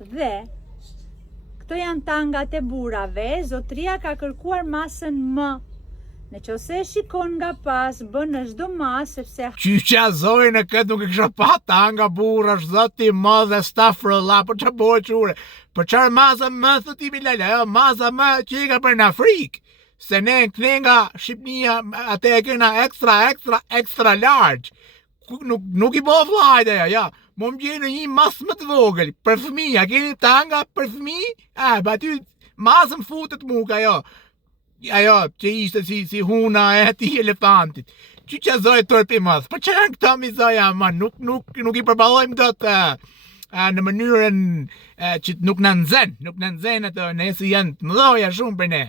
Dhe këto janë tangat e burrave, zotria ka kërkuar masën M. Në që se shikon nga pas, bën në çdo masë, sepse... Qyqa zoj në këtë nuk e kësha pa tanga burra, zoti më dhe stafrëlla, për që bojë qure, për qarë maza më thëti Bilal, ajo maza më që i ka për në Afrikë, se ne këne nga Shqipnia, atë e kena extra large, nuk i bo vlajt ajo, ja, më gjenë një masë më të vogël, për fëmija, keni tanga për fëmi, ba ty masën futet muka, ajo që ishte si huna e ati elefantit. Që që zoj tërpi mësë, për që janë këta mi zoja, nuk i përballojmë do të në mënyrën që nuk në nëzen ato, nëse janë të mëdhoja shumë për ne.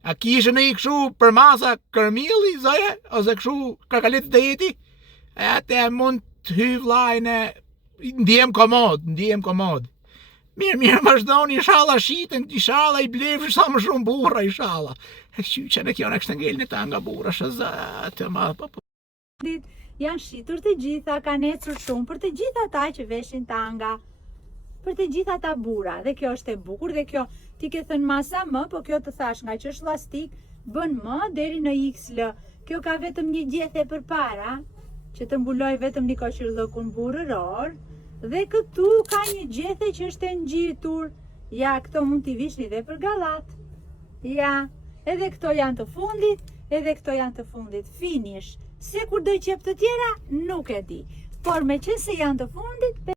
A kishë në i këshu për masa kërmili, zoja, ose këshu kakalit të jeti, atë mund të hy vlajnë, ndihem komod. Mirë, vazhdoni, inshallah shiten, inshallah i blefë sa më shumë burra, inshallah. Që në kjo në kështë ngellë në tanga burra, shëzatë, Janë shitur të gjitha, kanë ecur shumë për të gjitha ta që veshin tanga, për të gjitha ta burra. Dhe kjo është e bukur, dhe kjo ti ke thënë masa M, po kjo të thash nga që është lastik, bën M deri në XL. Kjo ka vetëm një gjethe për para, që të mbuloj vetëm një koqëllëkun burrëror. Dhe këtu ka një gjethe që është e ngjitur. Ja, këto mund t'i vishni dhe për gallat. Ja, edhe këto janë të fundit, finish. Se kur do i qep të tjera, nuk e di. Por me që se janë të fundit,